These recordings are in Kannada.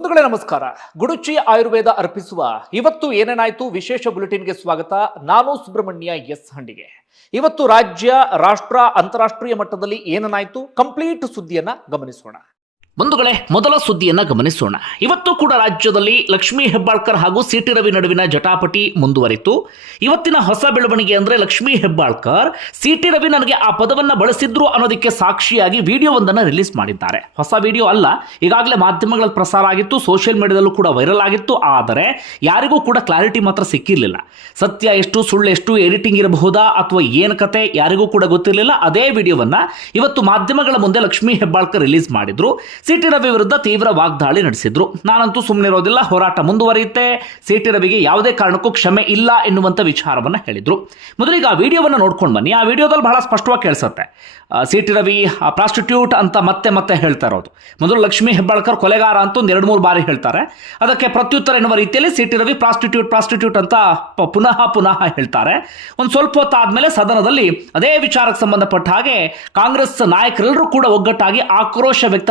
ಬಂಧುಗಳೇ, ನಮಸ್ಕಾರ. ಗುಡುಚಿ ಆಯುರ್ವೇದ ಅರ್ಪಿಸುವ ಇವತ್ತು ಏನೇನಾಯ್ತು? ವಿಶೇಷ ಬುಲೆಟಿನ್ಗೆ ಸ್ವಾಗತ. ನಾನು ಸುಬ್ರಹ್ಮಣ್ಯ ಎಸ್ ಹಂಡಿಗೆ. ಇವತ್ತು ರಾಜ್ಯ, ರಾಷ್ಟ್ರ, ಅಂತಾರಾಷ್ಟ್ರೀಯ ಮಟ್ಟದಲ್ಲಿ ಏನೇನಾಯ್ತು? ಕಂಪ್ಲೀಟ್ ಸುದ್ದಿಯನ್ನ ಗಮನಿಸೋಣ. ಬಂಧುಗಳೇ, ಮೊದಲ ಸುದ್ದಿಯನ್ನ ಗಮನಿಸೋಣ. ಇವತ್ತು ಕೂಡ ರಾಜ್ಯದಲ್ಲಿ ಲಕ್ಷ್ಮೀ ಹೆಬ್ಬಾಳ್ಕರ್ ಹಾಗೂ ಸಿಟಿ ರವಿ ನಡುವಿನ ಜಟಾಪಟಿ ಮುಂದುವರಿತು. ಇವತ್ತಿನ ಹೊಸ ಬೆಳವಣಿಗೆ ಅಂದ್ರೆ ಲಕ್ಷ್ಮೀ ಹೆಬ್ಬಾಳ್ಕರ್, ಸಿಟಿ ರವಿ ನನಗೆ ಆ ಪದವನ್ನ ಬಳಸಿದ್ರು ಅನ್ನೋದಕ್ಕೆ ಸಾಕ್ಷಿಯಾಗಿ ವಿಡಿಯೋವೊಂದನ್ನು ರಿಲೀಸ್ ಮಾಡಿದ್ದಾರೆ. ಹೊಸ ವಿಡಿಯೋ ಅಲ್ಲ, ಈಗಾಗಲೇ ಮಾಧ್ಯಮಗಳಲ್ಲಿ ಪ್ರಸಾರ ಆಗಿತ್ತು, ಸೋಷಿಯಲ್ ಮೀಡಿಯಾದಲ್ಲೂ ಕೂಡ ವೈರಲ್ ಆಗಿತ್ತು, ಆದರೆ ಯಾರಿಗೂ ಕೂಡ ಕ್ಲಾರಿಟಿ ಮಾತ್ರ ಸಿಕ್ಕಿರಲಿಲ್ಲ. ಸತ್ಯ ಎಷ್ಟು, ಸುಳ್ಳು ಎಷ್ಟು, ಎಡಿಟಿಂಗ್ ಇರಬಹುದಾ ಅಥವಾ ಏನು ಕತೆ ಯಾರಿಗೂ ಕೂಡ ಗೊತ್ತಿರಲಿಲ್ಲ. ಅದೇ ವಿಡಿಯೋವನ್ನ ಇವತ್ತು ಮಾಧ್ಯಮಗಳ ಮುಂದೆ ಲಕ್ಷ್ಮೀ ಹೆಬ್ಬಾಳ್ಕರ್ ರಿಲೀಸ್ ಮಾಡಿದ್ರು. ಸಿಟಿ ರವಿ ವಿರುದ್ಧ ತೀವ್ರ ವಾಗ್ದಾಳಿ ನಡೆಸಿದ್ರು. ನಾನಂತೂ ಸುಮ್ಮನಿರೋದಿಲ್ಲ ಹೋರಾಟ ಮುಂದುವರಿಯುತ್ತೆ. ಸಿಟಿ ರವಿಗೆ ಯಾವುದೇ ಕಾರಣಕ್ಕೂ ಕ್ಷಮೆ ಇಲ್ಲ ಎನ್ನುವಂಥ ವಿಚಾರವನ್ನು ಹೇಳಿದರು. ಮೊದಲಿಗೆ ಆ ವಿಡಿಯೋವನ್ನು ನೋಡ್ಕೊಂಡು ಬನ್ನಿ. ಆ ವಿಡಿಯೋದಲ್ಲಿ ಬಹಳ ಸ್ಪಷ್ಟವಾಗಿ ಕೇಳಿಸುತ್ತೆ. ಸಿಟಿ ರವಿ ಪ್ರಾಸ್ಟಿಟ್ಯೂಟ್ ಅಂತ ಮತ್ತೆ ಮತ್ತೆ ಹೇಳ್ತಾ ಇರೋದು. ಮೊದಲು ಲಕ್ಷ್ಮೀ ಹೆಬ್ಬಾಳ್ಕರ್ ಕೊಲೆಗಾರ ಅಂತ ಒಂದು ಎರಡು ಮೂರು ಬಾರಿ ಹೇಳ್ತಾರೆ. ಅದಕ್ಕೆ ಪ್ರತ್ಯುತ್ತರ ಎನ್ನುವ ರೀತಿಯಲ್ಲಿ ಸಿಟಿ ರವಿ ಪ್ರಾಸ್ಟಿಟ್ಯೂಟ್ ಪ್ರಾಸ್ಟಿಟ್ಯೂಟ್ ಅಂತ ಪುನಃ ಪುನಃ ಹೇಳ್ತಾರೆ. ಒಂದು ಸ್ವಲ್ಪ ಹೊತ್ತಾದ್ಮೇಲೆ ಸದನದಲ್ಲಿ ಅದೇ ವಿಚಾರಕ್ಕೆ ಸಂಬಂಧಪಟ್ಟ ಹಾಗೆ ಕಾಂಗ್ರೆಸ್ ನಾಯಕರೆಲ್ಲರೂ ಕೂಡ ಒಗ್ಗಟ್ಟಾಗಿ ಆಕ್ರೋಶ ವ್ಯಕ್ತ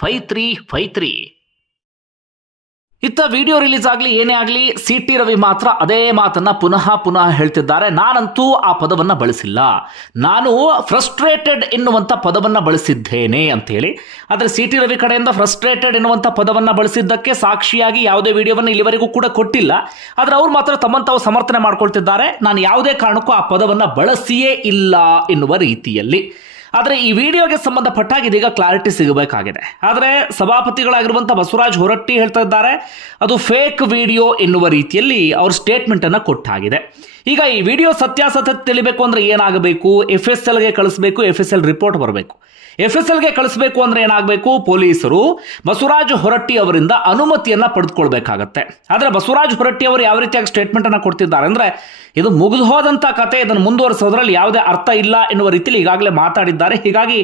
five three five three. ಇತ್ತ ವಿಡಿಯೋ ರಿಲೀಸ್ ಆಗಲಿ, ಏನೇ ಆಗಲಿ ಸಿ ಟಿ ರವಿ ಮಾತ್ರ ಅದೇ ಮಾತನ್ನ ಪುನಃ ಪುನಃ ಹೇಳ್ತಿದ್ದಾರೆ. ನಾನಂತೂ ಆ ಪದವನ್ನ ಬಳಸಿಲ್ಲ. ನಾನು ಫ್ರಸ್ಟ್ರೇಟೆಡ್ ಎನ್ನುವಂಥ ಪದವನ್ನ ಬಳಸಿದ್ದೇನೆ ಅಂತೇಳಿ. ಆದರೆ ಸಿ ಟಿ ರವಿ ಕಡೆಯಿಂದ ಫ್ರಸ್ಟ್ರೇಟೆಡ್ ಎನ್ನುವಂಥ ಪದವನ್ನು ಬಳಸಿದ್ದಕ್ಕೆ ಸಾಕ್ಷಿಯಾಗಿ ಯಾವುದೇ ವಿಡಿಯೋವನ್ನು ಇಲ್ಲಿವರೆಗೂ ಕೂಡ ಕೊಟ್ಟಿಲ್ಲ. ಆದರೆ ಅವ್ರು ಮಾತ್ರ ತಮ್ಮನ್ನು ಸಮರ್ಥನೆ ಮಾಡ್ಕೊಳ್ತಿದ್ದಾರೆ. ನಾನು ಯಾವುದೇ ಕಾರಣಕ್ಕೂ ಆ ಪದವನ್ನು ಬಳಸಿಯೇ ಇಲ್ಲ ಎನ್ನುವ ರೀತಿಯಲ್ಲಿ. ಆದರೆ ಈ ವಿಡಿಯೋಗೆ ಸಂಬಂಧಪಟ್ಟಾಗ ಇದೀಗ ಕ್ಲಾರಿಟಿ ಸಿಗಬೇಕಾಗಿದೆ. ಆದರೆ ಸಭಾಪತಿಗಳಾಗಿರುವಂಥ ಬಸವರಾಜ್ ಹೊರಟ್ಟಿ ಹೇಳ್ತಾ ಇದ್ದಾರೆ, ಅದು ಫೇಕ್ ವಿಡಿಯೋ ಎನ್ನುವ ರೀತಿಯಲ್ಲಿ ಅವ್ರ ಸ್ಟೇಟ್ಮೆಂಟ್ ಅನ್ನು ಕೊಟ್ಟಾಗಿದೆ. ಈಗ ಈ ವಿಡಿಯೋ ಸತ್ಯಾಸತ್ಯತೆ ತಿಳಿಬೇಕು ಅಂದ್ರೆ ಏನಾಗಬೇಕು? ಎಫ್ ಎಸ್ ಎಲ್ಗೆ ಕಳಿಸಬೇಕು ಎಫ್ ಎಸ್ ಎಲ್ ರಿಪೋರ್ಟ್ ಬರಬೇಕು. ಎಫ್ ಎಸ್ ಎಲ್ಗೆ ಕಳಿಸ್ಬೇಕು ಅಂದ್ರೆ ಏನಾಗಬೇಕು? ಪೊಲೀಸರು. ಬಸವರಾಜ್ ಹೊರಟ್ಟಿ ಅವರಿಂದ ಅನುಮತಿಯನ್ನ ಪಡೆದುಕೊಳ್ಬೇಕಾಗತ್ತೆ. ಆದರೆ ಬಸವರಾಜ್ ಹೊರಟ್ಟಿ ಅವರು ಯಾವ ರೀತಿಯಾಗಿ ಸ್ಟೇಟ್ಮೆಂಟ್ ಅನ್ನ ಕೊಡ್ತಿದ್ದಾರೆ ಅಂದ್ರೆ, ಇದು ಮುಗಿದು ಹೋದಂಥ ಕತೆ, ಇದನ್ನು ಮುಂದುವರಿಸೋದ್ರಲ್ಲಿ ಯಾವುದೇ ಅರ್ಥ ಇಲ್ಲ ಎನ್ನುವ ರೀತಿಯಲ್ಲಿ ಈಗಾಗಲೇ ಮಾತಾಡಿದ್ದಾರೆ. ಹೀಗಾಗಿ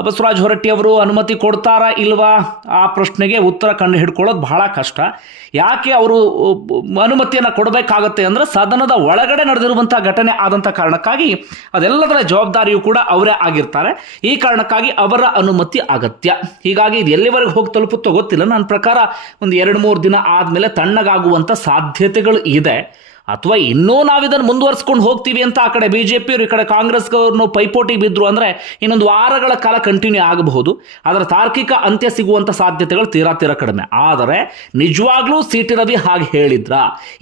ಬಸವರಾಜ್ ಹೊರಟ್ಟಿಯವರು ಅನುಮತಿ ಕೊಡ್ತಾರಾ ಇಲ್ವಾ? ಆ ಪ್ರಶ್ನೆಗೆ ಉತ್ತರ ಕಂಡು ಹಿಡ್ಕೊಳ್ಳೋದು ಬಹಳ ಕಷ್ಟ. ಯಾಕೆ ಅವರು ಅನುಮತಿಯನ್ನು ಕೊಡಬೇಕಾಗತ್ತೆ ಅಂದರೆ ಸದನದ ಒಳಗಡೆ ನಡೆದಿರುವಂಥ ಘಟನೆ ಆದಂಥ ಕಾರಣಕ್ಕಾಗಿ ಅದೆಲ್ಲದರ ಜವಾಬ್ದಾರಿಯು ಕೂಡ ಅವರೇ ಆಗಿರ್ತಾರೆ. ಈ ಕಾರಣಕ್ಕಾಗಿ ಅವರ ಅನುಮತಿ ಅಗತ್ಯ. ಹೀಗಾಗಿ ಇದು ಎಲ್ಲಿವರೆಗೆ ಹೋಗಿ ತಲುಪುತ್ತೋ ಗೊತ್ತಿಲ್ಲ. ನನ್ನ ಪ್ರಕಾರ ಒಂದು ಎರಡು ಮೂರು ದಿನ ಆದಮೇಲೆ ತಣ್ಣಗಾಗುವಂಥ ಸಾಧ್ಯತೆಗಳು ಇದೆ. ಅಥವಾ ಇನ್ನೂ ನಾವು ಇದನ್ನು ಮುಂದುವರಿಸ್ಕೊಂಡು ಹೋಗ್ತೀವಿ ಅಂತ ಆ ಕಡೆ ಬಿ ಜೆ ಪಿಯವರು ಈ ಕಡೆ ಕಾಂಗ್ರೆಸ್ಗವ್ರನ್ನು ಪೈಪೋಟಿ ಬಿದ್ದರು ಅಂದರೆ ಇನ್ನೊಂದು ವಾರಗಳ ಕಾಲ ಕಂಟಿನ್ಯೂ ಆಗಬಹುದು. ಅದರ ತಾರ್ಕಿಕ ಅಂತ್ಯ ಸಿಗುವಂಥ ಸಾಧ್ಯತೆಗಳು ತೀರಾ ತೀರಾ ಕಡಿಮೆ. ಆದರೆ ನಿಜವಾಗ್ಲೂ ಸಿ ಟಿ ರವಿ ಹಾಗೆ ಹೇಳಿದ್ರ?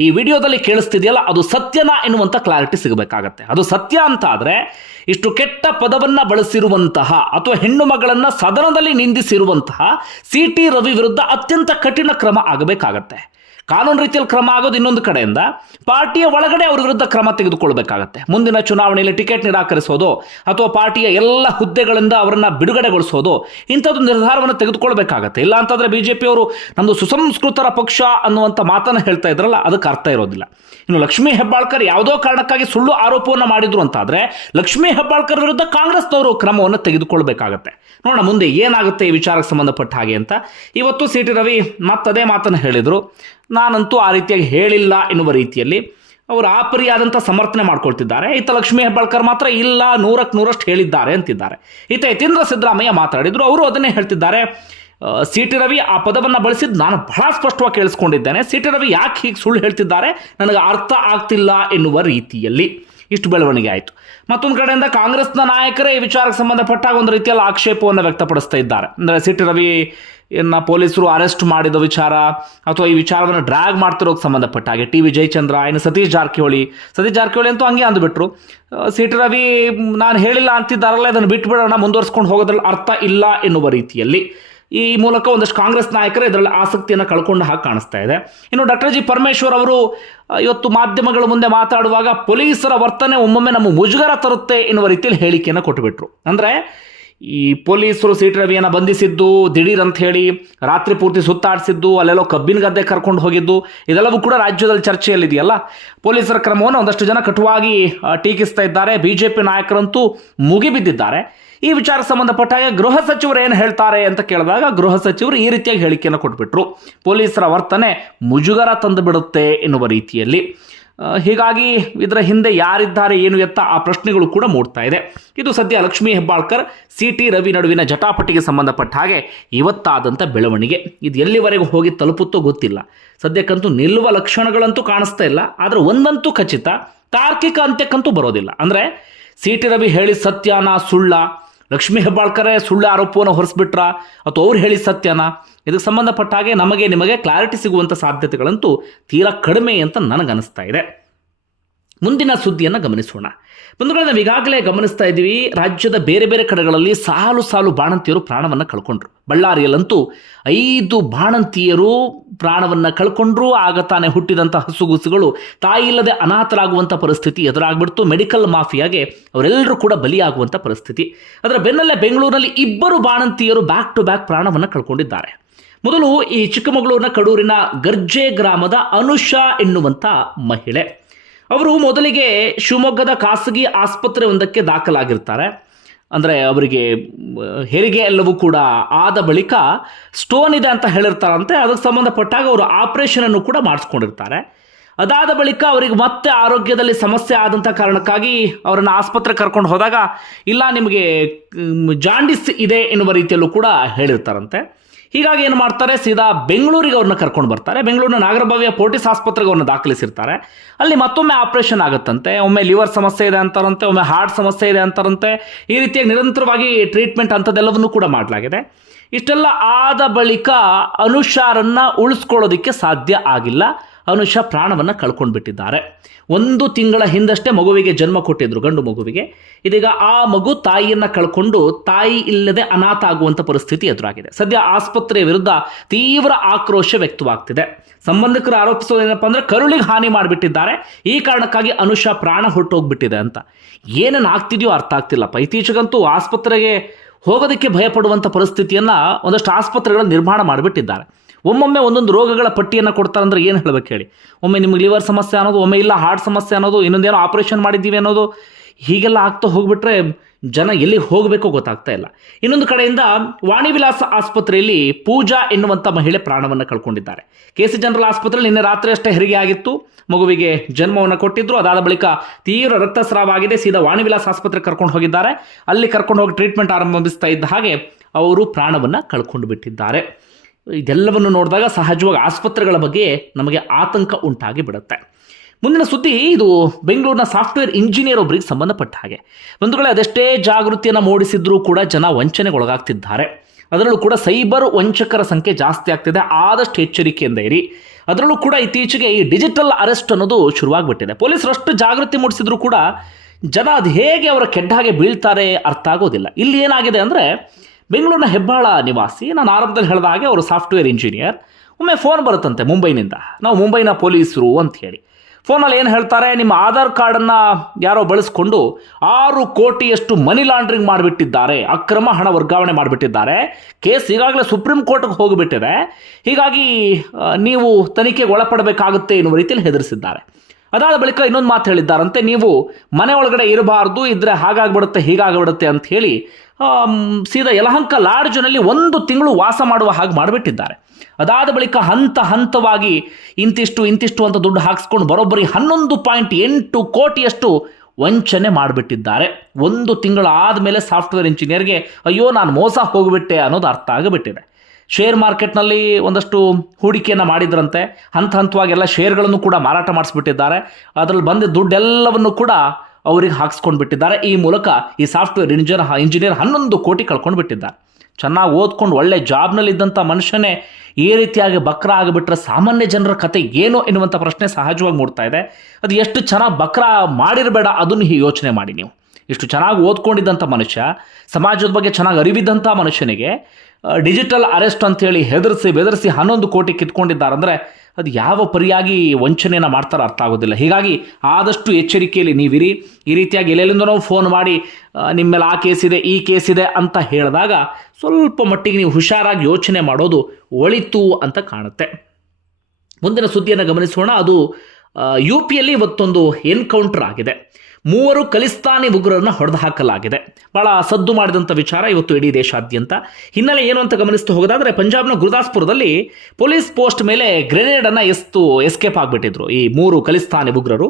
ಈ ವಿಡಿಯೋದಲ್ಲಿ ಕೇಳಿಸ್ತಿದೆಯಲ್ಲ, ಅದು ಸತ್ಯನಾ ಎನ್ನುವಂಥ ಕ್ಲಾರಿಟಿ ಸಿಗಬೇಕಾಗತ್ತೆ. ಅದು ಸತ್ಯ ಅಂತ ಆದರೆ ಇಷ್ಟು ಕೆಟ್ಟ ಪದವನ್ನು ಬಳಸಿರುವಂತಹ ಅಥವಾ ಹೆಣ್ಣು ಮಗಳನ್ನು ಸದನದಲ್ಲಿ ನಿಂದಿಸಿರುವಂತಹ ಸಿ ಟಿ ರವಿ ವಿರುದ್ಧ ಅತ್ಯಂತ ಕಠಿಣ ಕ್ರಮ ಆಗಬೇಕಾಗತ್ತೆ. ಕಾನೂನು ರೀತಿಯಲ್ಲಿ ಕ್ರಮ ಆಗೋದು ಇನ್ನೊಂದು ಕಡೆಯಿಂದ ಪಾರ್ಟಿಯ ಒಳಗಡೆ ಅವ್ರ ವಿರುದ್ಧ ಕ್ರಮ ತೆಗೆದುಕೊಳ್ಬೇಕಾಗತ್ತೆ. ಮುಂದಿನ ಚುನಾವಣೆಯಲ್ಲಿ ಟಿಕೆಟ್ ನಿರಾಕರಿಸೋದು ಅಥವಾ ಪಾರ್ಟಿಯ ಎಲ್ಲ ಹುದ್ದೆಗಳಿಂದ ಅವರನ್ನ ಬಿಡುಗಡೆಗೊಳಿಸೋದು ಇಂಥದ್ದು ನಿರ್ಧಾರವನ್ನು ತೆಗೆದುಕೊಳ್ಬೇಕಾಗತ್ತೆ. ಇಲ್ಲ ಅಂತಂದ್ರೆ ಬಿಜೆಪಿಯವರು ನಮ್ಮದು ಸುಸಂಸ್ಕೃತರ ಪಕ್ಷ ಅನ್ನುವಂಥ ಮಾತನ್ನು ಹೇಳ್ತಾ ಇದ್ರಲ್ಲ, ಅದಕ್ಕೆ ಅರ್ಥ ಇರೋದಿಲ್ಲ. ಇನ್ನು ಲಕ್ಷ್ಮೀ ಹೆಬ್ಬಾಳ್ಕರ್ ಯಾವುದೋ ಕಾರಣಕ್ಕಾಗಿ ಸುಳ್ಳು ಆರೋಪವನ್ನು ಮಾಡಿದ್ರು ಅಂತಾದ್ರೆ ಲಕ್ಷ್ಮೀ ಹೆಬ್ಬಾಳ್ಕರ್ ವಿರುದ್ಧ ಕಾಂಗ್ರೆಸ್ನವರು ಕ್ರಮವನ್ನು ತೆಗೆದುಕೊಳ್ಬೇಕಾಗತ್ತೆ. ನೋಡೋಣ ಮುಂದೆ ಏನಾಗುತ್ತೆ ಈ ವಿಚಾರಕ್ಕೆ ಸಂಬಂಧಪಟ್ಟ ಹಾಗೆ ಅಂತ. ಇವತ್ತು ಸಿ ಟಿ ರವಿ ಮತ್ತದೇ ಮಾತನ್ನು ಹೇಳಿದರು. ನಾನಂತೂ ಆ ರೀತಿಯಾಗಿ ಹೇಳಿಲ್ಲ ಎನ್ನುವ ರೀತಿಯಲ್ಲಿ ಅವರು ಆಪರಿಯಾದಂಥ ಪರಿಯಾದಂಥ ಸಮರ್ಥನೆ ಮಾಡ್ಕೊಳ್ತಿದ್ದಾರೆ. ಈತ ಲಕ್ಷ್ಮೀ ಹೆಬ್ಬಾಳ್ಕರ್ ಮಾತ್ರ ಇಲ್ಲ ನೂರಕ್ಕೆ ನೂರಷ್ಟು ಹೇಳಿದ್ದಾರೆ ಅಂತಿದ್ದಾರೆ. ಈತ ಯತೀಂದ್ರ ಸಿದ್ದರಾಮಯ್ಯ ಮಾತಾಡಿದರು ಅವರು ಅದನ್ನೇ ಹೇಳ್ತಿದ್ದಾರೆ. ಸಿ ಟಿ ರವಿ ಆ ಪದವನ್ನು ಬಳಸಿದ್ದು ನಾನು ಬಹಳ ಸ್ಪಷ್ಟವಾಗಿ ಕೇಳಿಸ್ಕೊಂಡಿದ್ದೇನೆ. ಸಿ ಟಿ ರವಿ ಯಾಕೆ ಹೀಗೆ ಸುಳ್ಳು ಹೇಳ್ತಿದ್ದಾರೆ? ನನಗೆ ಅರ್ಥ ಆಗ್ತಿಲ್ಲ ಎನ್ನುವ ರೀತಿಯಲ್ಲಿ. ಇಷ್ಟು ಬೆಳವಣಿಗೆ ಆಯಿತು. ಮತ್ತೊಂದು ಕಡೆಯಿಂದ ಕಾಂಗ್ರೆಸ್ನ ನಾಯಕರೇ ಈ ವಿಚಾರಕ್ಕೆ ಸಂಬಂಧಪಟ್ಟಾಗ ಒಂದು ರೀತಿಯಲ್ಲಿ ಆಕ್ಷೇಪವನ್ನು ವ್ಯಕ್ತಪಡಿಸ್ತಾ ಇದ್ದಾರೆ. ಅಂದರೆ ಸಿ ಟಿ ರವಿ ಇನ್ನ ಪೊಲೀಸರು ಅರೆಸ್ಟ್ ಮಾಡಿದ ವಿಚಾರ ಅಥವಾ ಈ ವಿಚಾರವನ್ನು ಡ್ರ್ಯಾಗ್ ಮಾಡ್ತಿರೋಕ್ಕೆ ಸಂಬಂಧಪಟ್ಟ ಹಾಗೆ ಟಿ ವಿ ಜಯಚಂದ್ರ, ಇನ್ನು ಸತೀಶ್ ಜಾರಕಿಹೊಳಿ. ಸತೀಶ್ ಜಾರಕಿಹೊಳಿ ಅಂತೂ ಹಂಗೆ ಅಂದ್ಬಿಟ್ರು. ಸಿ ಟಿ ರವಿ, ನಾನು ಹೇಳಿಲ್ಲ ಅಂತಿದ್ದಾರಲ್ಲ, ಇದನ್ನು ಬಿಟ್ಬಿಡೋಣ, ಮುಂದುವರ್ಸ್ಕೊಂಡು ಹೋಗೋದ್ರಲ್ಲಿ ಅರ್ಥ ಇಲ್ಲ ಎನ್ನುವ ರೀತಿಯಲ್ಲಿ ಈ ಮೂಲಕ ಒಂದಷ್ಟು ಕಾಂಗ್ರೆಸ್ ನಾಯಕರು ಇದರಲ್ಲಿ ಆಸಕ್ತಿಯನ್ನು ಕಳ್ಕೊಂಡ ಹಾಗೆ ಕಾಣಿಸ್ತಾ ಇದೆ. ಇನ್ನು ಡಾಕ್ಟರ್ ಜಿ ಪರಮೇಶ್ವರ್ ಅವರು ಇವತ್ತು ಮಾಧ್ಯಮಗಳ ಮುಂದೆ ಮಾತಾಡುವಾಗ ಪೊಲೀಸರ ವರ್ತನೆ ಒಮ್ಮೊಮ್ಮೆ ನಮ್ಮ ಮುಜುಗರ ತರುತ್ತೆ ಎನ್ನುವ ರೀತಿಯಲ್ಲಿ ಹೇಳಿಕೆಯನ್ನು ಕೊಟ್ಟುಬಿಟ್ರು ಅಂದರೆ ಈ ಪೊಲೀಸರು ಸೀಟ್ ರವಿಯನ್ನು ಬಂಧಿಸಿದ್ದು, ದಿಢೀರ್ ಅಂತ ಹೇಳಿ ರಾತ್ರಿ ಪೂರ್ತಿ ಸುತ್ತಾಡಿಸಿದ್ದು, ಅಲ್ಲೆಲ್ಲೋ ಕಬ್ಬಿನ ಗದ್ದೆ ಕರ್ಕೊಂಡು ಹೋಗಿದ್ದು, ಇದೆಲ್ಲವೂ ಕೂಡ ರಾಜ್ಯದಲ್ಲಿ ಚರ್ಚೆಯಲ್ಲಿದೆಯಲ್ಲ? ಪೊಲೀಸರ ಕ್ರಮವನ್ನು ಒಂದಷ್ಟು ಜನ ಕಟುವಾಗಿ ಟೀಕಿಸ್ತಾ ಇದ್ದಾರೆ. ಬಿಜೆಪಿ ನಾಯಕರಂತೂ ಮುಗಿಬಿದ್ದಿದ್ದಾರೆ ಈ ವಿಚಾರ ಸಂಬಂಧಪಟ್ಟ ಹಾಗೆ ಗೃಹ ಸಚಿವರು ಏನು ಹೇಳ್ತಾರೆ ಅಂತ ಕೇಳಿದಾಗ, ಗೃಹ ಸಚಿವರು ಈ ರೀತಿಯಾಗಿ ಹೇಳಿಕೆಯನ್ನು ಕೊಟ್ಬಿಟ್ರು. ಪೊಲೀಸರ ವರ್ತನೆ ಮುಜುಗರ ತಂದು ಬಿಡುತ್ತೆ ಎನ್ನುವ ರೀತಿಯಲ್ಲಿ. ಹೀಗಾಗಿ ಇದರ ಹಿಂದೆ ಯಾರಿದ್ದಾರೆ, ಏನು ಎತ್ತ ಆ ಪ್ರಶ್ನೆಗಳು ಕೂಡ ಮೂಡ್ತಾ ಇದೆ. ಇದು ಸದ್ಯ ಲಕ್ಷ್ಮೀ ಹೆಬ್ಬಾಳ್ಕರ್ ಸಿ ಟಿ ರವಿ ನಡುವಿನ ಜಟಾಪಟಿಗೆ ಸಂಬಂಧಪಟ್ಟ ಹಾಗೆ ಇವತ್ತಾದಂಥ ಬೆಳವಣಿಗೆ. ಇದು ಎಲ್ಲಿವರೆಗೂ ಹೋಗಿ ತಲುಪುತ್ತೋ ಗೊತ್ತಿಲ್ಲ. ಸದ್ಯಕ್ಕಂತೂ ನಿಲ್ಲುವ ಲಕ್ಷಣಗಳಂತೂ ಕಾಣಿಸ್ತಾ ಇಲ್ಲ. ಆದರೆ ಒಂದಂತೂ ಖಚಿತ. ತಾರ್ಕಿಕ ಅಂತ್ಯಕ್ಕಂತೂ ಬರೋದಿಲ್ಲ. ಅಂದರೆ ಸಿ ಟಿ ರವಿ ಹೇಳಿ ಸತ್ಯಾನ ಸುಳ್ಳ ಲಕ್ಷ್ಮೀ ಹೆಬ್ಬಾಳ್ಕರೇ ಸುಳ್ಳು ಆರೋಪವನ್ನು ಹೊರಿಸ್ಬಿಟ್ರ? ಅಥವಾ ಅವ್ರು ಹೇಳಿ ಸತ್ಯನ? ಇದಕ್ಕೆ ಸಂಬಂಧಪಟ್ಟ ಹಾಗೆ ನಮಗೆ ನಿಮಗೆ ಕ್ಲಾರಿಟಿ ಸಿಗುವಂಥ ಸಾಧ್ಯತೆಗಳಂತೂ ತೀರಾ ಕಡಿಮೆ ಅಂತ ನನಗನ್ನಿಸ್ತಾ ಇದೆ. ಮುಂದಿನ ಸುದ್ದಿಯನ್ನು ಗಮನಿಸೋಣ. ಬಂಧುಗಳೇ ನಾವು ಈಗಾಗಲೇ ಗಮನಿಸ್ತಾ ಇದ್ದೀವಿ. ರಾಜ್ಯದ ಬೇರೆ ಬೇರೆ ಕಡೆಗಳಲ್ಲಿ ಸಾಲು ಸಾಲು ಬಾಣಂತಿಯರು ಪ್ರಾಣವನ್ನು ಕಳ್ಕೊಂಡ್ರು. ಬಳ್ಳಾರಿಯಲ್ಲಂತೂ ಐದು ಬಾಣಂತಿಯರು ಪ್ರಾಣವನ್ನು ಕಳ್ಕೊಂಡ್ರು. ಆಗ ತಾನೇ ಹುಟ್ಟಿದಂಥ ಹಸುಗುಸುಗಳು ತಾಯಿ ಇಲ್ಲದೆ ಅನಾಥರಾಗುವಂಥ ಪರಿಸ್ಥಿತಿ ಎದುರಾಗ್ಬಿಡ್ತು. ಮೆಡಿಕಲ್ ಮಾಫಿಯಾಗೆ ಅವರೆಲ್ಲರೂ ಕೂಡ ಬಲಿಯಾಗುವಂಥ ಪರಿಸ್ಥಿತಿ. ಅದರ ಬೆನ್ನಲ್ಲೇ ಬೆಂಗಳೂರಿನಲ್ಲಿ ಇಬ್ಬರು ಬಾಣಂತಿಯರು ಬ್ಯಾಕ್ ಟು ಬ್ಯಾಕ್ ಪ್ರಾಣವನ್ನು ಕಳ್ಕೊಂಡಿದ್ದಾರೆ. ಮೊದಲು ಈ ಚಿಕ್ಕಮಗಳೂರಿನ ಕಡೂರಿನ ಗರ್ಜೆ ಗ್ರಾಮದ ಅನುಷಾ ಎನ್ನುವಂಥ ಮಹಿಳೆ. ಅವರು ಮೊದಲಿಗೆ ಶಿವಮೊಗ್ಗದ ಖಾಸಗಿ ಆಸ್ಪತ್ರೆ ಒಂದಕ್ಕೆ ದಾಖಲಾಗಿರ್ತಾರೆ. ಅಂದರೆ ಅವರಿಗೆ, ಹೆರಿಗೆ ಎಲ್ಲವೂ ಕೂಡ ಆದ ಬಳಿಕ ಸ್ಟೋನ್ ಇದೆ ಅಂತ ಹೇಳಿರ್ತಾರಂತೆ. ಅದಕ್ಕೆ ಸಂಬಂಧಪಟ್ಟಾಗ ಅವರು ಆಪರೇಷನನ್ನು ಕೂಡ ಮಾಡಿಸ್ಕೊಂಡಿರ್ತಾರೆ. ಅದಾದ ಬಳಿಕ ಅವರಿಗೆ ಮತ್ತೆ ಆರೋಗ್ಯದಲ್ಲಿ ಸಮಸ್ಯೆ ಆದಂಥ ಕಾರಣಕ್ಕಾಗಿ ಅವರನ್ನು ಆಸ್ಪತ್ರೆ ಕರ್ಕೊಂಡು ಹೋದಾಗ, ಇಲ್ಲ ನಿಮಗೆ ಜಾಂಡಿಸ್ ಇದೆ ಎನ್ನುವ ರೀತಿಯಲ್ಲೂ ಕೂಡ ಹೇಳಿರ್ತಾರಂತೆ. ಹೀಗಾಗಿ ಏನು ಮಾಡ್ತಾರೆ? ಸೀದಾ ಬೆಂಗಳೂರಿಗೆ ಅವ್ರನ್ನ ಕರ್ಕೊಂಡು ಬರ್ತಾರೆ. ಬೆಂಗಳೂರಿನ ನಾಗರಭಾವಿಯ ಪೋರ್ಟಿಸ್ ಆಸ್ಪತ್ರೆಗೆ ಅವ್ರನ್ನ ದಾಖಲಿಸಿರ್ತಾರೆ. ಅಲ್ಲಿ ಮತ್ತೊಮ್ಮೆ ಆಪರೇಷನ್ ಆಗುತ್ತಂತೆ. ಒಮ್ಮೆ ಲಿವರ್ ಸಮಸ್ಯೆ ಇದೆ ಅಂತಾರಂತೆ, ಒಮ್ಮೆ ಹಾರ್ಟ್ ಸಮಸ್ಯೆ ಇದೆ ಅಂತಾರಂತೆ. ಈ ರೀತಿಯಾಗಿ ನಿರಂತರವಾಗಿ ಟ್ರೀಟ್ಮೆಂಟ್ ಅಂಥದ್ದೆಲ್ಲವನ್ನೂ ಕೂಡ ಮಾಡಲಾಗಿದೆ. ಇಷ್ಟೆಲ್ಲ ಆದ ಬಳಿಕ ಅನುಷಾರನ್ನು ಉಳಿಸ್ಕೊಳ್ಳೋದಕ್ಕೆ ಸಾಧ್ಯ ಆಗಿಲ್ಲ. ಅನುಷಾ ಪ್ರಾಣವನ್ನು ಕಳ್ಕೊಂಡ್ಬಿಟ್ಟಿದ್ದಾರೆ. ಒಂದು ತಿಂಗಳ ಹಿಂದಷ್ಟೇ ಮಗುವಿಗೆ ಜನ್ಮ ಕೊಟ್ಟಿದ್ರು, ಗಂಡು ಮಗುವಿಗೆ. ಇದೀಗ ಆ ಮಗು ತಾಯಿಯನ್ನ ಕಳ್ಕೊಂಡು ತಾಯಿ ಇಲ್ಲದೆ ಅನಾಥ ಆಗುವಂಥ ಪರಿಸ್ಥಿತಿ ಎದುರಾಗಿದೆ. ಸದ್ಯ ಆಸ್ಪತ್ರೆಯ ವಿರುದ್ಧ ತೀವ್ರ ಆಕ್ರೋಶ ವ್ಯಕ್ತವಾಗ್ತಿದೆ. ಸಂಬಂಧಿಕರು ಆರೋಪಿಸೋದೇನಪ್ಪ ಅಂದ್ರೆ ಕರುಳಿಗೆ ಹಾನಿ ಮಾಡಿಬಿಟ್ಟಿದ್ದಾರೆ. ಈ ಕಾರಣಕ್ಕಾಗಿ ಅನುಷ ಪ್ರಾಣ ಹೊರಟೋಗ್ಬಿಟ್ಟಿದೆ ಅಂತ. ಏನೇನು ಆಗ್ತಿದೆಯೋ ಅರ್ಥ ಆಗ್ತಿಲ್ಲಪ್ಪ. ಇತ್ತೀಚೆಗಂತೂ ಆಸ್ಪತ್ರೆಗೆ ಹೋಗೋದಕ್ಕೆ ಭಯಪಡುವಂಥ ಪರಿಸ್ಥಿತಿಯನ್ನ ಒಂದಷ್ಟು ಆಸ್ಪತ್ರೆಗಳ ನಿರ್ಮಾಣ ಮಾಡಿಬಿಟ್ಟಿದ್ದಾರೆ. ಒಮ್ಮೊಮ್ಮೆ ಒಂದೊಂದು ರೋಗಗಳ ಪಟ್ಟಿಯನ್ನು ಕೊಡ್ತಾರೆ ಅಂದ್ರೆ ಏನು ಹೇಳ್ಬೇಕು ಹೇಳಿ? ಒಮ್ಮೆ ನಿಮ್ಗೆ ಲಿವರ್ ಸಮಸ್ಯೆ ಅನ್ನೋದು, ಒಮ್ಮೆ ಇಲ್ಲ ಹಾರ್ಟ್ ಸಮಸ್ಯೆ ಅನ್ನೋದು, ಇನ್ನೊಂದೇನೋ ಆಪರೇಷನ್ ಮಾಡಿದ್ದೀವಿ ಅನ್ನೋದು, ಹೀಗೆಲ್ಲ ಆಗ್ತಾ ಹೋಗ್ಬಿಟ್ರೆ ಜನ ಎಲ್ಲಿಗೆ ಹೋಗಬೇಕೋ ಗೊತ್ತಾಗ್ತಾ ಇಲ್ಲ. ಇನ್ನೊಂದು ಕಡೆಯಿಂದ ವಾಣಿ ವಿಲಾಸ ಆಸ್ಪತ್ರೆಯಲ್ಲಿ ಪೂಜಾ ಎನ್ನುವಂಥ ಮಹಿಳೆ ಪ್ರಾಣವನ್ನು ಕಳ್ಕೊಂಡಿದ್ದಾರೆ. ಕೆ ಸಿ ಜನರಲ್ ಆಸ್ಪತ್ರೆಯಲ್ಲಿ ನಿನ್ನೆ ರಾತ್ರಿ ಅಷ್ಟೇ ಹೆರಿಗೆ ಆಗಿತ್ತು. ಮಗುವಿಗೆ ಜನ್ಮವನ್ನು ಕೊಟ್ಟಿದ್ರು. ಅದಾದ ಬಳಿಕ ತೀವ್ರ ರಕ್ತಸ್ರಾವ ಆಗಿದೆ. ಸೀದಾ ವಾಣಿ ವಿಲಾಸ ಆಸ್ಪತ್ರೆ ಕರ್ಕೊಂಡು ಹೋಗಿದ್ದಾರೆ. ಅಲ್ಲಿ ಕರ್ಕೊಂಡು ಹೋಗಿ ಟ್ರೀಟ್ಮೆಂಟ್ ಆರಂಭಿಸ್ತಾ ಇದ್ದ ಹಾಗೆ ಅವರು ಪ್ರಾಣವನ್ನು ಕಳ್ಕೊಂಡು ಬಿಟ್ಟಿದ್ದಾರೆ. ಇದೆಲ್ಲವನ್ನು ನೋಡಿದಾಗ ಸಹಜವಾಗಿ ಆಸ್ಪತ್ರೆಗಳ ಬಗ್ಗೆ ನಮಗೆ ಆತಂಕ ಉಂಟಾಗಿ ಬಿಡುತ್ತೆ. ಮುಂದಿನ ಸುದ್ದಿ, ಇದು ಬೆಂಗಳೂರಿನ ಸಾಫ್ಟ್ವೇರ್ ಇಂಜಿನಿಯರ್ ಒಬ್ಬರಿಗೆ ಸಂಬಂಧಪಟ್ಟ ಹಾಗೆ. ಬಂಧುಗಳೇ, ಅದೆಷ್ಟೇ ಜಾಗೃತಿಯನ್ನು ಮೂಡಿಸಿದ್ರೂ ಕೂಡ ಜನ ವಂಚನೆಗೊಳಗಾಗ್ತಿದ್ದಾರೆ. ಅದರಲ್ಲೂ ಕೂಡ ಸೈಬರ್ ವಂಚಕರ ಸಂಖ್ಯೆ ಜಾಸ್ತಿ ಆಗ್ತಿದೆ. ಆದಷ್ಟು ಎಚ್ಚರಿಕೆಯಿಂದ ಇರಿ. ಅದರಲ್ಲೂ ಕೂಡ ಇತ್ತೀಚೆಗೆ ಈ ಡಿಜಿಟಲ್ ಅರೆಸ್ಟ್ ಅನ್ನೋದು ಶುರುವಾಗ್ಬಿಟ್ಟಿದೆ. ಪೊಲೀಸರು ಅಷ್ಟು ಜಾಗೃತಿ ಮೂಡಿಸಿದ್ರು ಕೂಡ ಜನ ಅದು ಹೇಗೆ ಅವರ ಕೆಡ್ಡ ಹಾಗೆ ಬೀಳ್ತಾರೆ ಅರ್ಥ ಆಗೋದಿಲ್ಲ. ಇಲ್ಲಿ ಏನಾಗಿದೆ ಅಂದರೆ ಬೆಂಗಳೂರಿನ ಹೆಬ್ಬಾಳ ನಿವಾಸಿ. ನಾನು ಆರಂಭದಲ್ಲಿ ಹೇಳಿದ ಹಾಗೆ ಅವರು ಸಾಫ್ಟ್ವೇರ್ ಇಂಜಿನಿಯರ್. ಒಮ್ಮೆ ಫೋನ್ ಬರುತ್ತಂತೆ ಮುಂಬೈನಿಂದ. ನಾವು ಮುಂಬೈನ ಪೊಲೀಸರು ಅಂತ ಹೇಳಿ ಫೋನಲ್ಲಿ ಏನು ಹೇಳ್ತಾರೆ? ನಿಮ್ಮ ಆಧಾರ್ ಕಾರ್ಡನ್ನು ಯಾರೋ ಬಳಸ್ಕೊಂಡು ಆರು ಕೋಟಿಯಷ್ಟು ಮನಿ ಲಾಂಡ್ರಿಂಗ್ ಮಾಡಿಬಿಟ್ಟಿದ್ದಾರೆ. ಅಕ್ರಮ ಹಣ ವರ್ಗಾವಣೆ ಮಾಡಿಬಿಟ್ಟಿದ್ದಾರೆ. ಕೇಸ್ ಈಗಾಗಲೇ ಸುಪ್ರೀಂ ಕೋರ್ಟ್ಗೆ ಹೋಗಿಬಿಟ್ಟಿದೆ. ಹೀಗಾಗಿ ನೀವು ತನಿಖೆಗೆ ಒಳಪಡಬೇಕಾಗುತ್ತೆ ಎನ್ನುವ ರೀತಿಯಲ್ಲಿ ಹೆದರಿಸಿದ್ದಾರೆ. ಅದಾದ ಬಳಿಕ ಇನ್ನೊಂದು ಮಾತು ಹೇಳಿದ್ದಾರಂತೆ, ನೀವು ಮನೆ ಒಳಗಡೆ ಇರಬಾರ್ದು, ಇದ್ರೆ ಹಾಗಾಗ್ಬಿಡುತ್ತೆ, ಹೀಗಾಗ್ಬಿಡುತ್ತೆ ಅಂತ ಹೇಳಿ ಸೀದಾ ಯಲಹಂಕ ಲಾಡ್ಜ್ನಲ್ಲಿ ಒಂದು ತಿಂಗಳು ವಾಸ ಮಾಡುವ ಹಾಗೆ ಮಾಡಿಬಿಟ್ಟಿದ್ದಾರೆ. ಅದಾದ ಬಳಿಕ ಹಂತ ಹಂತವಾಗಿ ಇಂತಿಷ್ಟು ಇಂತಿಷ್ಟು ಅಂತ ದುಡ್ಡು ಹಾಕಿಸ್ಕೊಂಡು ಬರೋಬ್ಬರಿ ಹನ್ನೊಂದು ಪಾಯಿಂಟ್ ಎಂಟು ಕೋಟಿಯಷ್ಟು ವಂಚನೆ ಮಾಡಿಬಿಟ್ಟಿದ್ದಾರೆ. ಒಂದು ತಿಂಗಳು ಆದಮೇಲೆ ಸಾಫ್ಟ್ವೇರ್ ಇಂಜಿನಿಯರ್ಗೆ ಅಯ್ಯೋ, ನಾನು ಮೋಸ ಹೋಗಿಬಿಟ್ಟೆ ಅನ್ನೋದು ಅರ್ಥ ಆಗಿಬಿಟ್ಟಿದೆ. ಶೇರ್ ಮಾರ್ಕೆಟ್ನಲ್ಲಿ ಒಂದಷ್ಟು ಹೂಡಿಕೆಯನ್ನು ಮಾಡಿದ್ರಂತೆ. ಹಂತ ಹಂತವಾಗಿ ಎಲ್ಲ ಶೇರ್ಗಳನ್ನು ಕೂಡ ಮಾರಾಟ ಮಾಡಿಸ್ಬಿಟ್ಟಿದ್ದಾರೆ. ಅದರಲ್ಲಿ ಬಂದ ದುಡ್ಡೆಲ್ಲವನ್ನು ಕೂಡ ಅವರಿಗೆ ಹಾಕ್ಸ್ಕೊಂಡು ಬಿಟ್ಟಿದ್ದಾರೆ ಈ ಮೂಲಕ ಈ ಸಾಫ್ಟ್ವೇರ್ ಇಂಜಿನಿಯರ್ ಇಂಜಿನಿಯರ್ ಹನ್ನೊಂದು ಕೋಟಿ ಕಳ್ಕೊಂಡು ಬಿಟ್ಟಿದ್ದಾರೆ ಚೆನ್ನಾಗಿ ಓದ್ಕೊಂಡು ಒಳ್ಳೆ ಜಾಬ್ನಲ್ಲಿದ್ದಂಥ ಮನುಷ್ಯನೇ ಈ ರೀತಿಯಾಗಿ ಬಕ್ರ ಆಗಿಬಿಟ್ರೆ ಸಾಮಾನ್ಯ ಜನರ ಕತೆ ಏನು ಎನ್ನುವಂಥ ಪ್ರಶ್ನೆ ಸಹಜವಾಗಿ ಮೂಡ್ತಾ ಇದೆ. ಅದು ಎಷ್ಟು ಚೆನ್ನಾಗಿ ಬಕ್ರ ಮಾಡಿರಬೇಡ ಅದನ್ನು ಯೋಚನೆ ಮಾಡಿ ನೀವು. ಇಷ್ಟು ಚೆನ್ನಾಗಿ ಓದ್ಕೊಂಡಿದ್ದಂಥ ಮನುಷ್ಯ, ಸಮಾಜದ ಬಗ್ಗೆ ಚೆನ್ನಾಗಿ ಅರಿವಿದ್ದಂಥ ಮನುಷ್ಯನಿಗೆ ಡಿಜಿಟಲ್ ಅರೆಸ್ಟ್ ಅಂತೇಳಿ ಹೆದರಿಸಿ, ಬೆದರಿಸಿ ಹನ್ನೊಂದು ಕೋಟಿ ಕಿತ್ಕೊಂಡಿದ್ದಾರೆ ಅಂದರೆ ಅದು ಯಾವ ಪರಿಯಾಗಿ ವಂಚನೆಯನ್ನು ಮಾಡ್ತಾರೋ ಅರ್ಥ ಆಗೋದಿಲ್ಲ. ಹೀಗಾಗಿ ಆದಷ್ಟು ಎಚ್ಚರಿಕೆಯಲ್ಲಿ ನೀವಿರಿ. ಈ ರೀತಿಯಾಗಿ ಎಲ್ಲೆಲ್ಲಿಂದನೋ ಫೋನ್ ಮಾಡಿ ನಿಮ್ಮ ಮೇಲೆ ಆ ಕೇಸಿದೆ ಈ ಕೇಸಿದೆ ಅಂತ ಹೇಳಿದಾಗ ಸ್ವಲ್ಪ ಮಟ್ಟಿಗೆ ನೀವು ಹುಷಾರಾಗಿ ಯೋಚನೆ ಮಾಡೋದು ಒಳಿತು ಅಂತ ಕಾಣುತ್ತೆ. ಮುಂದಿನ ಸುದ್ದಿಯನ್ನು ಗಮನಿಸೋಣ. ಅದು ಯು ಪಿಯಲ್ಲಿ ಇವತ್ತೊಂದು ಎನ್ಕೌಂಟರ್ ಆಗಿದೆ. ಮೂವರು ಖಲಿಸ್ತಾನಿ ಉಗ್ರರನ್ನು ಹೊಡೆದು ಹಾಕಲಾಗಿದೆ ಬಹಳ ಸದ್ದು ಮಾಡಿದಂಥ ವಿಚಾರ ಇವತ್ತು ಇಡೀ ದೇಶಾದ್ಯಂತ. ಹಿನ್ನೆಲೆ ಏನು ಅಂತ ಗಮನಿಸ್ತು ಹೋಗೋದಾದರೆ, ಪಂಜಾಬ್ನ ಗುರುದಾಸ್ಪುರದಲ್ಲಿ ಪೊಲೀಸ್ ಪೋಸ್ಟ್ ಮೇಲೆ ಗ್ರೆನೇಡನ್ನು ಎಸ್ತು, ಎಸ್ಕೇಪ್ ಆಗಿಬಿಟ್ಟಿದ್ರು ಈ ಮೂರು ಖಲಿಸ್ತಾನಿ ಉಗ್ರರು.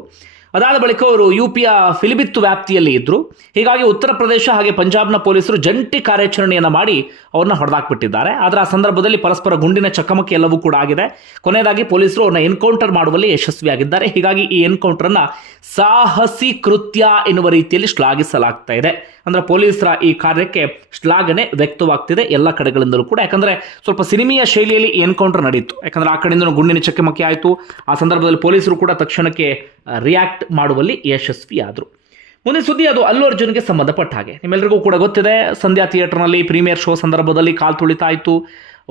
ಅದಾದ ಬಳಿಕ ಅವರು ಯು ಪಿಯ ಫಿಲಿಬಿತ್ತು ವ್ಯಾಪ್ತಿಯಲ್ಲಿ ಇದ್ದರು ಹೀಗಾಗಿ ಉತ್ತರ ಪ್ರದೇಶ ಹಾಗೆ ಪಂಜಾಬ್ನ ಪೊಲೀಸರು ಜಂಟಿ ಕಾರ್ಯಾಚರಣೆಯನ್ನು ಮಾಡಿ ಅವ್ರನ್ನ ಹೊಡೆದಾಕ್ಬಿಟ್ಟಿದ್ದಾರೆ. ಆದರೆ ಆ ಸಂದರ್ಭದಲ್ಲಿ ಪರಸ್ಪರ ಗುಂಡಿನ ಚಕಮಕಿ ಎಲ್ಲವೂ ಕೂಡ ಆಗಿದೆ. ಕೊನೆಯದಾಗಿ ಪೊಲೀಸರು ಅವ್ರನ್ನ ಎನ್ಕೌಂಟರ್ ಮಾಡುವಲ್ಲಿ ಯಶಸ್ವಿಯಾಗಿದ್ದಾರೆ. ಹೀಗಾಗಿ ಈ ಎನ್ಕೌಂಟರ್ನ ಸಾಹಸಿ ಕೃತ್ಯ ಎನ್ನುವ ರೀತಿಯಲ್ಲಿ ಶ್ಲಾಘಿಸಲಾಗ್ತಾ ಇದೆ. ಅಂದ್ರೆ ಪೊಲೀಸರ ಈ ಕಾರ್ಯಕ್ಕೆ ಶ್ಲಾಘನೆ ವ್ಯಕ್ತವಾಗ್ತಿದೆ ಎಲ್ಲ ಕಡೆಗಳಿಂದಲೂ ಕೂಡ. ಯಾಕಂದ್ರೆ ಸ್ವಲ್ಪ ಸಿನಿಮೀಯ ಶೈಲಿಯಲ್ಲಿ ಎನ್ಕೌಂಟರ್ ನಡೆಯಿತು ಯಾಕಂದ್ರೆ ಆ ಕಡೆಯಿಂದ ಗುಂಡಿನ ಚಕಮಕಿ ಆಯಿತು. ಆ ಸಂದರ್ಭದಲ್ಲಿ ಪೊಲೀಸರು ಕೂಡ ತಕ್ಷಣಕ್ಕೆ ರಿಯಾಕ್ಟ್ ಮಾಡುವಲ್ಲಿ ಯಶಸ್ವಿಯಾದರು. ಮುಂದಿನ ಸುದ್ದಿ ಅದು ಅಲ್ಲು ಅರ್ಜುನ್ಗೆ ಸಂಬಂಧಪಟ್ಟ ಹಾಗೆ. ನಿಮ್ಮೆಲ್ಲರಿಗೂ ಕೂಡ ಗೊತ್ತಿದೆ, ಸಂಧ್ಯಾ ಥಿಯೇಟರ್ನಲ್ಲಿ ಪ್ರೀಮಿಯರ್ ಶೋ ಸಂದರ್ಭದಲ್ಲಿ ಕಾಲ್ ತುಳಿತಾ ಇತ್ತು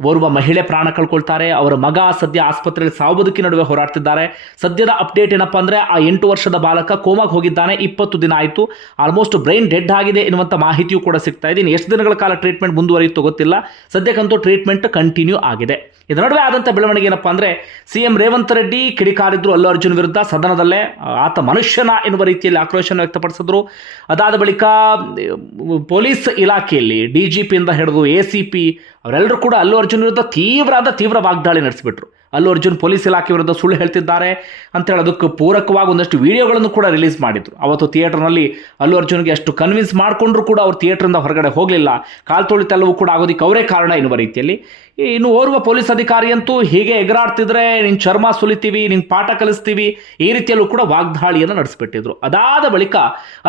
ಓರ್ವ ಮಹಿಳೆ ಪ್ರಾಣ ಕಳ್ಕೊಳ್ತಾರೆ, ಅವರ ಮಗ ಸದ್ಯ ಆಸ್ಪತ್ರೆಯಲ್ಲಿ ಸಾವು ನಡುವೆ ಹೋರಾಡ್ತಿದ್ದಾರೆ. ಸದ್ಯದ ಅಪ್ಡೇಟ್ ಏನಪ್ಪ ಅಂದ್ರೆ ಆ ಎಂಟು ವರ್ಷದ ಬಾಲಕ ಕೋಮಾಗ್ ಹೋಗಿದ್ದಾನೆ, ಇಪ್ಪತ್ತು ದಿನ ಆಯಿತು. ಆಲ್ಮೋಸ್ಟ್ ಬ್ರೈನ್ ಡೆಡ್ ಆಗಿದೆ ಎನ್ನುವಂಥ ಮಾಹಿತಿಯೂ ಕೂಡ ಸಿಗ್ತಾ ಇದೆ. ಎಷ್ಟು ದಿನಗಳ ಕಾಲ ಟ್ರೀಟ್ಮೆಂಟ್ ಮುಂದುವರಿಯುತ್ತೋ ಗೊತ್ತಿಲ್ಲ. ಸದ್ಯಕ್ಕಂತೂ ಟ್ರೀಟ್ಮೆಂಟ್ ಕಂಟಿನ್ಯೂ ಆಗಿದೆ. ಇದರ ನಡುವೆ ಆದಂಥ ಬೆಳವಣಿಗೆ ಏನಪ್ಪ ಅಂದ್ರೆ ಸಿ ಎಂ ರೇವಂತ್ ರೆಡ್ಡಿ ಕಿಡಿಕಾರಿದ್ರು ಅಲ್ಲು ಅರ್ಜುನ್ ವಿರುದ್ಧ ಸದನದಲ್ಲೇ ಆತ ಮನುಷ್ಯನ ಎನ್ನುವ ರೀತಿಯಲ್ಲಿ ಆಕ್ರೋಶವನ್ನು ವ್ಯಕ್ತಪಡಿಸಿದ್ರು. ಅದಾದ ಬಳಿಕ, ಪೊಲೀಸ್ ಇಲಾಖೆಯಲ್ಲಿ, ಡಿ ಜಿ ಪಿಯಿಂದ ಹಿಡಿದು ಎ ಸಿ ಪಿ, ಅವರೆಲ್ಲರೂ ಕೂಡ ಅಲ್ಲು ಅರ್ಜುನ್ ವಿರುದ್ಧ ತೀವ್ರವಾದ ತೀವ್ರ ವಾಗ್ದಾಳಿ ನಡೆಸಿಬಿಟ್ರು. ಅಲ್ಲು ಅರ್ಜುನ್ ಪೊಲೀಸ್ ಇಲಾಖೆ ವಿರುದ್ಧ ಸುಳ್ಳು ಹೇಳ್ತಿದ್ದಾರೆ ಅಂತೇಳಿ ಅದಕ್ಕೆ ಪೂರಕವಾಗಿ ಒಂದಷ್ಟು ವಿಡಿಯೋಗಳನ್ನು ಕೂಡ ರಿಲೀಸ್ ಮಾಡಿದ್ರು. ಅವತ್ತು ಥಿಯೇಟರ್ನಲ್ಲಿ ಅಲ್ಲು ಅರ್ಜುನ್ಗೆ ಅಷ್ಟು ಕನ್ವಿನ್ಸ್ ಮಾಡಿಕೊಂಡ್ರು ಕೂಡ ಅವ್ರು ಥಿಯೇಟ್ರಿಂದ ಹೊರಗಡೆ ಹೋಗಲಿಲ್ಲ. ಕಾಲ್ ತೊಳಿತೆಲ್ಲವೂ ಕೂಡ ಆಗೋದಕ್ಕೆ ಅವರೇ ಕಾರಣ ಎನ್ನುವ ರೀತಿಯಲ್ಲಿ. ಇನ್ನು ಓರ್ವ ಪೊಲೀಸ್ ಅಧಿಕಾರಿ ಅಂತೂ ಹೀಗೆ ಎಗರಾಡ್ತಿದ್ರೆ ನಿನ್ನ ಚರ್ಮ ಸುಲಿತೀವಿ ನಿನ್ನ ಪಾಠ ಕಲಿಸ್ತೀವಿ ಈ ರೀತಿಯಲ್ಲೂ ಕೂಡ ವಾಗ್ದಾಳಿಯನ್ನು ನಡೆಸಿಬಿಟ್ಟಿದ್ರು. ಅದಾದ ಬಳಿಕ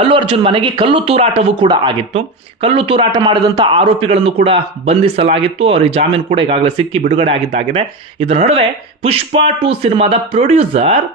ಅಲ್ಲು ಅರ್ಜುನ್ ಮನೆಗೆ ಕಲ್ಲು ತೂರಾಟವೂ ಕೂಡ ಆಗಿತ್ತು. ಕಲ್ಲು ತೂರಾಟ ಮಾಡಿದಂಥ ಆರೋಪಿಗಳನ್ನು ಕೂಡ ಬಂಧಿಸಲಾಗಿತ್ತು. ಅವರಿಗೆ ಜಾಮೀನು ಕೂಡ ಈಗಾಗಲೇ ಸಿಕ್ಕಿ ಬಿಡುಗಡೆ ಆಗಿದ್ದಾಗಿದೆ. ಇದರ ನಡುವೆ ಪುಷ್ಪ ಟು ಸಿನಿಮಾದ ಪ್ರೊಡ್ಯೂಸರ್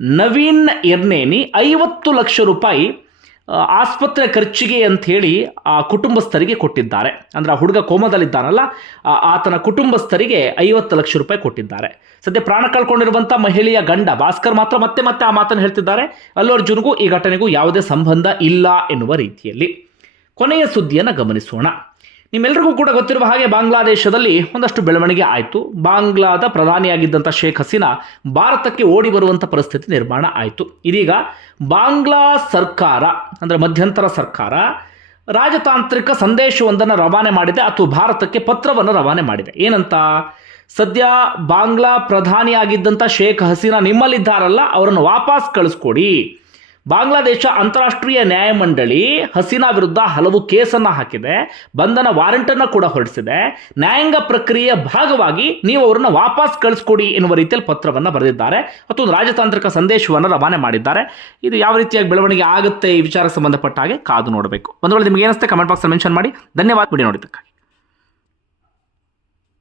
ನವೀನ್ ಎರ್ನೇನಿ ಐವತ್ತು ಲಕ್ಷ ರೂಪಾಯಿ ಆಸ್ಪತ್ರೆ ಖರ್ಚಿಗೆ ಅಂತ ಹೇಳಿ ಆ ಕುಟುಂಬಸ್ಥರಿಗೆ ಕೊಟ್ಟಿದ್ದಾರೆ. ಅಂದ್ರೆ ಆ ಹುಡುಗ ಕೋಮದಲ್ಲಿದ್ದಾನಲ್ಲ ಆತನ ಕುಟುಂಬಸ್ಥರಿಗೆ ಐವತ್ತು ಲಕ್ಷ ರೂಪಾಯಿ ಕೊಟ್ಟಿದ್ದಾರೆ. ಸದ್ಯ ಪ್ರಾಣ ಕಳ್ಕೊಂಡಿರುವಂಥ ಮಹಿಳೆಯ ಗಂಡ ಭಾಸ್ಕರ್ ಮಾತ್ರ ಮತ್ತೆ ಮತ್ತೆ ಆ ಮಾತನ್ನು ಹೇಳ್ತಿದ್ದಾರೆ. ಅಲ್ಲು ಈ ಘಟನೆಗೂ ಯಾವುದೇ ಸಂಬಂಧ ಇಲ್ಲ ಎನ್ನುವ ರೀತಿಯಲ್ಲಿ. ಕೊನೆಯ ಸುದ್ದಿಯನ್ನು ಗಮನಿಸೋಣ. ನಿಮ್ಮೆಲ್ಲರಿಗೂ ಕೂಡ ಗೊತ್ತಿರುವ ಹಾಗೆ ಬಾಂಗ್ಲಾದೇಶದಲ್ಲಿ ಒಂದಷ್ಟು ಬೆಳವಣಿಗೆ ಆಯಿತು. ಬಾಂಗ್ಲಾದ ಪ್ರಧಾನಿಯಾಗಿದ್ದಂಥ ಶೇಖ್ ಹಸೀನಾ ಭಾರತಕ್ಕೆ ಓಡಿ ಬರುವಂಥ ಪರಿಸ್ಥಿತಿ ನಿರ್ಮಾಣ ಆಯಿತು. ಇದೀಗ ಬಾಂಗ್ಲಾ ಸರ್ಕಾರ, ಅಂದರೆ ಮಧ್ಯಂತರ ಸರ್ಕಾರ, ರಾಜತಾಂತ್ರಿಕ ಸಂದೇಶವೊಂದನ್ನು ರವಾನೆ ಮಾಡಿದೆ ಅಥವಾ ಭಾರತಕ್ಕೆ ಪತ್ರವನ್ನು ರವಾನೆ ಮಾಡಿದೆ. ಏನಂತ? ಸದ್ಯ ಬಾಂಗ್ಲಾ ಪ್ರಧಾನಿಯಾಗಿದ್ದಂಥ ಶೇಖ್ ಹಸೀನಾ ನಿಮ್ಮಲ್ಲಿದ್ದಾರಲ್ಲ, ಅವರನ್ನು ವಾಪಸ್ ಕಳಿಸ್ಕೊಡಿ. ಬಾಂಗ್ಲಾದೇಶ ಅಂತಾರಾಷ್ಟ್ರೀಯ ನ್ಯಾಯಮಂಡಳಿ ಹಸೀನಾ ವಿರುದ್ಧ ಹಲವು ಕೇಸನ್ನು ಹಾಕಿದೆ, ಬಂಧನ ವಾರೆಂಟನ್ನು ಕೂಡ ಹೊರಡಿಸಿದೆ. ನ್ಯಾಯಾಂಗ ಪ್ರಕ್ರಿಯೆಯ ಭಾಗವಾಗಿ ನೀವು ಅವರನ್ನು ವಾಪಸ್ ಕಳಿಸ್ಕೊಡಿ ಎನ್ನುವ ರೀತಿಯಲ್ಲಿ ಪತ್ರವನ್ನು ಬರೆದಿದ್ದಾರೆ. ಮತ್ತು ಒಂದು ರಾಜತಾಂತ್ರಿಕ ಸಂದೇಶವನ್ನು ರವಾನೆ ಮಾಡಿದ್ದಾರೆ. ಇದು ಯಾವ ರೀತಿಯಾಗಿ ಬೆಳವಣಿಗೆ ಆಗುತ್ತೆ ಈ ವಿಚಾರಕ್ಕೆ ಸಂಬಂಧಪಟ್ಟ ಹಾಗೆ ಕಾದು ನೋಡಬೇಕು. ಒಂದು ವೇಳೆ ನಿಮಗೆ ಏನಿಸುತ್ತೆ ಕಮೆಂಟ್ ಬಾಕ್ಸ್ ಮೆನ್ಷನ್ ಮಾಡಿ. ಧನ್ಯವಾದ. ಬಿಡಿ ನೋಡಿದ್ದಕ್ಕಾಗಿ.